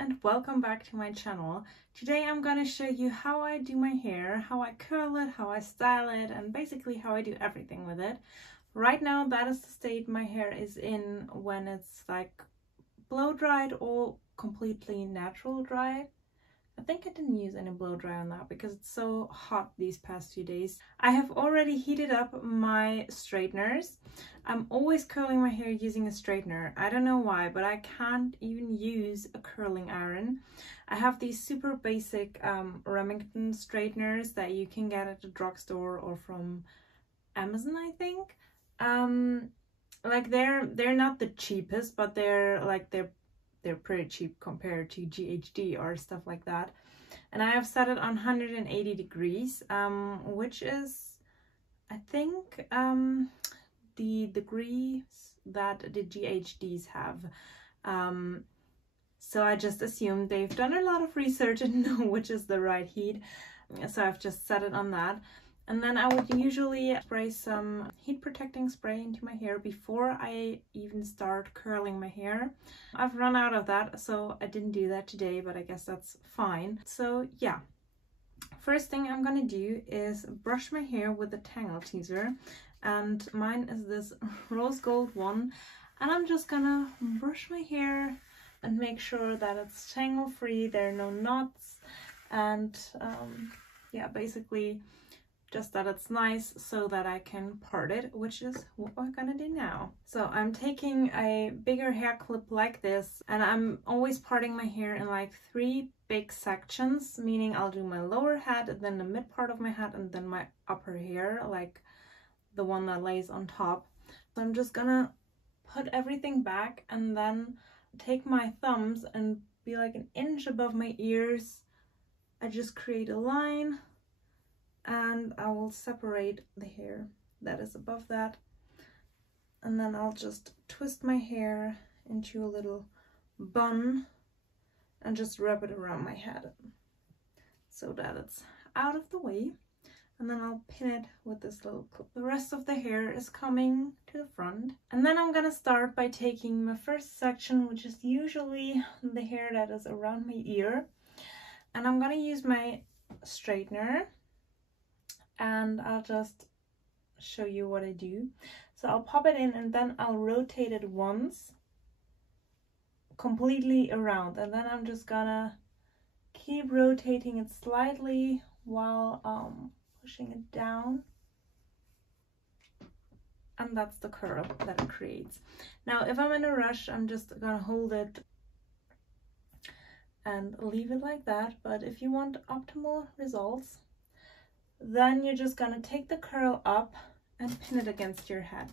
and welcome back to my channel. Today I'm gonna show you how I do my hair, how I curl it, how I style it, and basically how I do everything with it. Right now that is the state my hair is in when it's like blow dried or completely natural dried. I think I didn't use any blow dry on that because it's so hot these past few days. I have already heated up my straighteners. I'm always curling my hair using a straightener. I don't know why, but I can't even use a curling iron. I have these super basic Remington straighteners that you can get at the drugstore or from Amazon, I think. Like they're not the cheapest, but they're pretty cheap compared to GHD or stuff like that. And I have set it on 180 degrees, which is, I think, the degrees that the GHDs have. So I just assumed they've done a lot of research and know which is the right heat. So I've just set it on that. And then I would usually spray some heat protecting spray into my hair before I even start curling my hair. I've run out of that, so I didn't do that today, but I guess that's fine. So yeah, first thing I'm gonna do is brush my hair with a tangle teaser, and mine is this rose gold one, and I'm just gonna brush my hair and make sure that it's tangle free, there are no knots, and yeah, basically just that it's nice so that I can part it, which is what we're gonna do now. So I'm taking a bigger hair clip like this, and I'm always parting my hair in like 3 big sections, meaning I'll do my lower head, and then the mid part of my head, and then my upper hair, like the one that lays on top. So I'm just gonna put everything back and then take my thumbs and be like an inch above my ears. I just create a line, and I will separate the hair that is above that, and then I'll just twist my hair into a little bun and just wrap it around my head so that it's out of the way, and then I'll pin it with this little clip. The rest of the hair is coming to the front, and then I'm gonna start by taking my first section, which is usually the hair that is around my ear, and I'm gonna use my straightener, and I'll just show you what I do. So I'll pop it in, and then I'll rotate it once completely around, and then I'm just gonna keep rotating it slightly while pushing it down, and that's the curl that it creates. Now if I'm in a rush, I'm just gonna hold it and leave it like that, but if you want optimal results, then you're just gonna take the curl up and pin it against your head.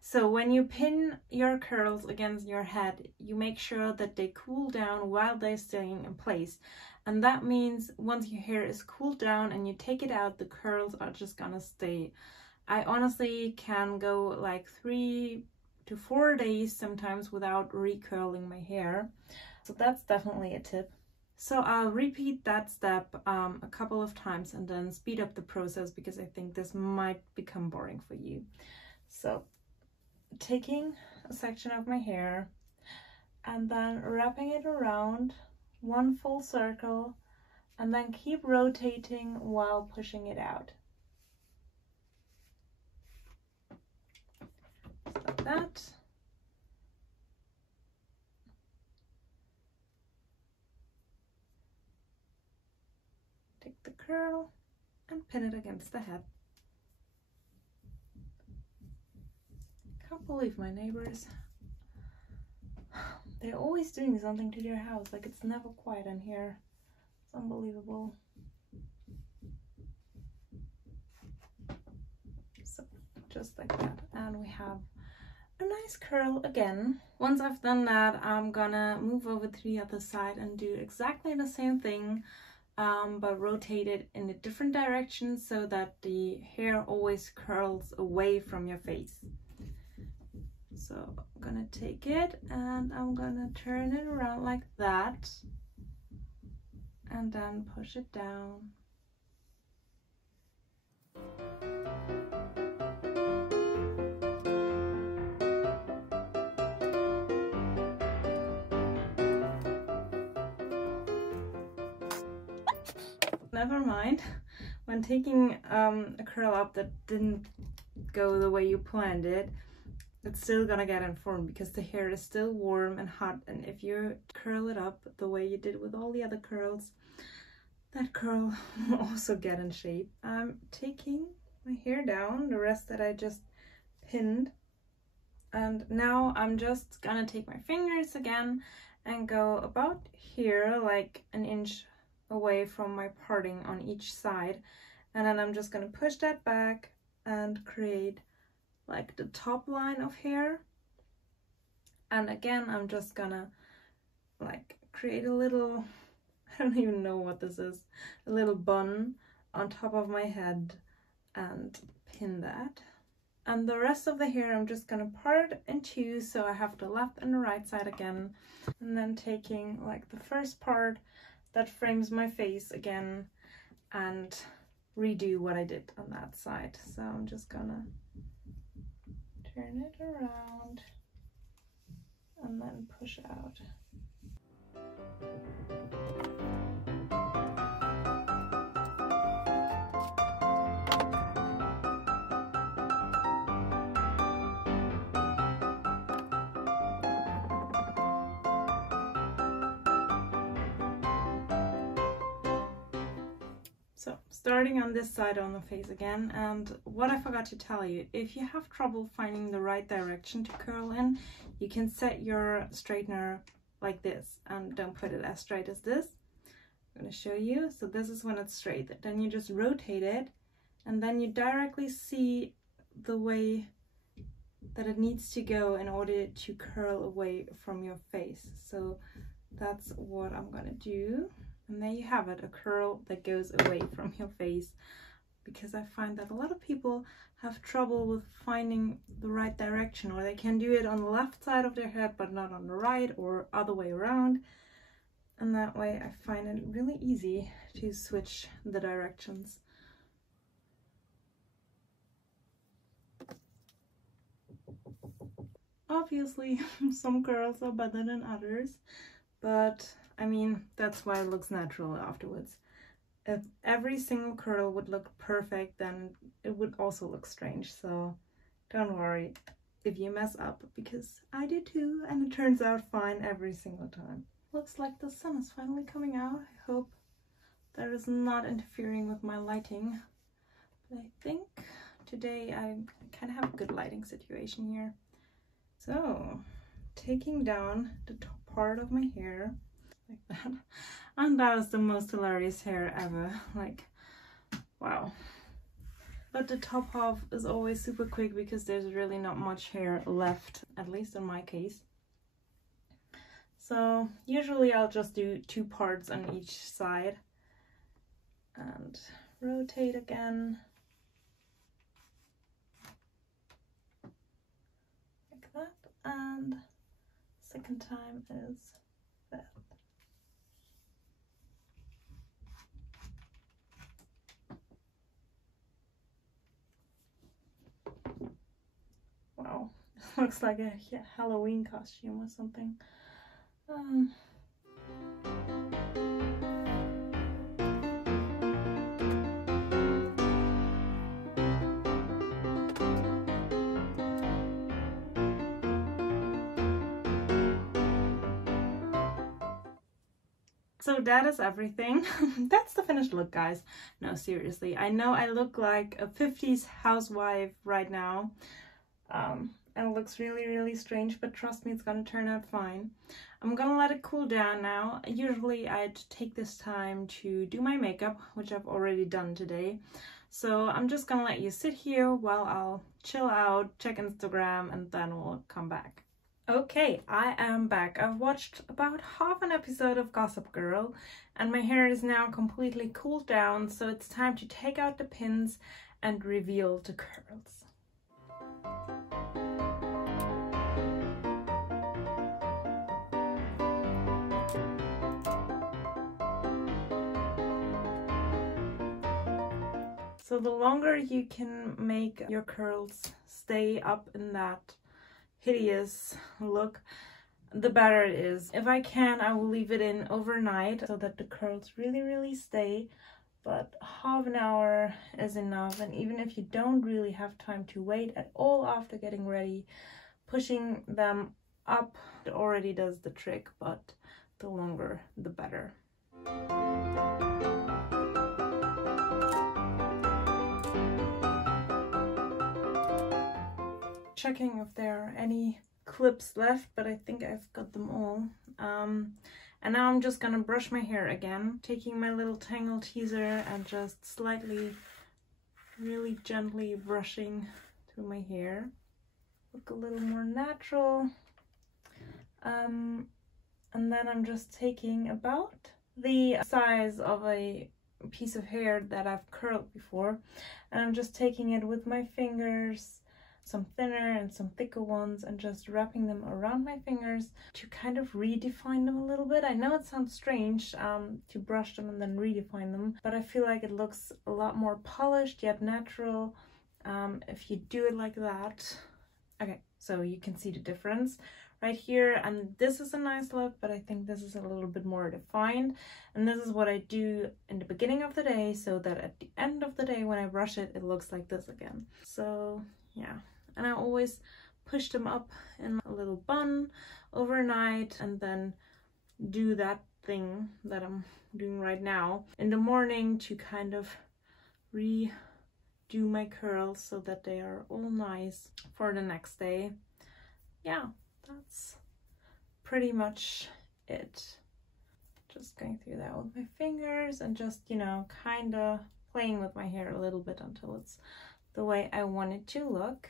So when you pin your curls against your head, you make sure that they cool down while they're staying in place. And that means once your hair is cooled down and you take it out, the curls are just gonna stay. I honestly can go like 3 to 4 days sometimes without recurling my hair. So that's definitely a tip. So I'll repeat that step a couple of times and then speed up the process because I think this might become boring for you. So taking a section of my hair and then wrapping it around one full circle, and then keep rotating while pushing it out. Just like that. Take the curl and pin it against the head. Can't believe my neighbors. They're always doing something to their house, like it's never quiet in here. It's unbelievable. So just like that, and we have a nice curl again. Once I've done that, I'm gonna move over to the other side and do exactly the same thing, but rotate it in a different direction so that the hair always curls away from your face. So I'm gonna take it and I'm gonna turn it around like that, and then push it down. never mind. When taking a curl up that didn't go the way you planned it, it's still gonna get informed because the hair is still warm and hot, and if you curl it up the way you did with all the other curls, that curl will also get in shape. I'm taking my hair down, the rest that I just pinned, and now I'm just gonna take my fingers again and go about here, like an inch away from my parting on each side, and then I'm just gonna push that back and create like the top line of hair. And again, I'm just gonna like create a little, I don't even know what this is, a little bun on top of my head and pin that. And the rest of the hair I'm just gonna part in two, so I have the left and the right side again, and then taking like the first part that frames my face again and redo what I did on that side. So I'm just gonna turn it around and then push out. So starting on this side on the face again, and what I forgot to tell you, if you have trouble finding the right direction to curl in, you can set your straightener like this and don't put it as straight as this. I'm going to show you. So this is when it's straight. Then you just rotate it and then you directly see the way that it needs to go in order to curl away from your face. So that's what I'm going to do. And there you have it, a curl that goes away from your face, because I find that a lot of people have trouble with finding the right direction, or they can do it on the left side of their head but not on the right, or other way around. And that way I find it really easy to switch the directions. Obviously, some curls are better than others, but I mean, that's why it looks natural afterwards. If every single curl would look perfect, then it would also look strange. So don't worry if you mess up, because I do too, and it turns out fine every single time. Looks like the sun is finally coming out. I hope that is not interfering with my lighting. But I think today I kind of have a good lighting situation here. So taking down the top part of my hair, like that, and that is the most hilarious hair ever, like wow. But the top half is always super quick because there's really not much hair left, at least in my case. So usually I'll just do 2 parts on each side and rotate again like that, and second time is that. Wow, it looks like a Halloween costume or something. So that is everything. That's the finished look, guys. No, seriously, I know I look like a 50s housewife right now. And it looks really strange, but trust me, it's gonna turn out fine. I'm gonna let it cool down now. Usually I'd take this time to do my makeup, which I've already done today. So I'm just gonna let you sit here while I'll chill out, check Instagram, and then we'll come back. Okay, I am back. I've watched about half an episode of Gossip Girl, and my hair is now completely cooled down, so it's time to take out the pins and reveal the curls. So the longer you can make your curls stay up in that hideous look, the better it is. If I can, I will leave it in overnight so that the curls really stay. but half an hour is enough. And even if you don't really have time to wait at all after getting ready, pushing them up already does the trick, but the longer the better. Checking if there are any clips left, but I think I've got them all. And now I'm just gonna brush my hair again, taking my little tangle teaser and just slightly, really gently brushing through my hair. Look a little more natural. And then I'm just taking about the size of a piece of hair that I've curled before, and I'm just taking it with my fingers, some thinner and some thicker ones, and just wrapping them around my fingers to kind of redefine them a little bit. I know it sounds strange to brush them and then redefine them, but I feel like it looks a lot more polished yet natural if you do it like that. Okay, so you can see the difference right here, and this is a nice look, but I think this is a little bit more defined, and this is what I do in the beginning of the day so that at the end of the day when I brush it, it looks like this again. So yeah, and I always push them up in a little bun overnight and then do that thing that I'm doing right now in the morning to kind of redo my curls so that they are all nice for the next day. Yeah, that's pretty much it. Just going through that with my fingers and just, you know, kind of playing with my hair a little bit until it's the way I want it to look.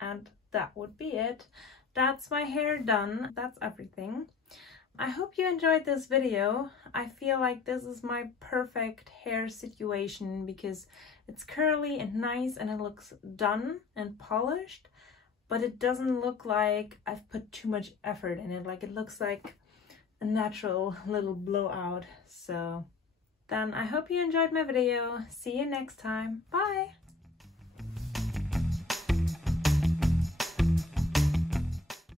And that would be it. That's my hair done. That's everything. I hope you enjoyed this video. I feel like this is my perfect hair situation because it's curly and nice and it looks done and polished, but it doesn't look like I've put too much effort in it. Like, it looks like a natural little blowout. So then I hope you enjoyed my video. See you next time. Bye!